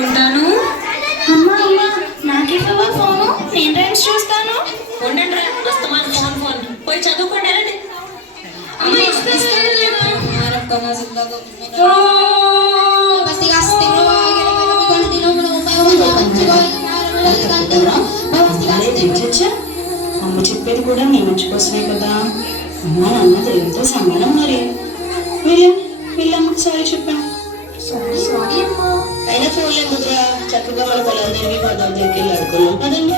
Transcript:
చదువుకుంటాను. అమ్మా అమ్మా నాకివ్వవా ఫోను? నేను రైమ్స్ చూస్తాను. ఉండండి రా, వస్తామని ఫోన్ ఫోన్ పోయి చదువుకోండి. అమ్మ అమ్మ చెప్పేది కూడా నీ మంచి కోసమే కదా. అమ్మ నాన్న దేవుడితో సమానం. మరి మీరేం వీళ్ళమ్మకి సారీ చెప్పాను. అయినా ఫోన్లే ముద్ర చక్కగా మన పొలం తిరిగి పదాలు తిరిగి ఆడుకున్నాం కదండి.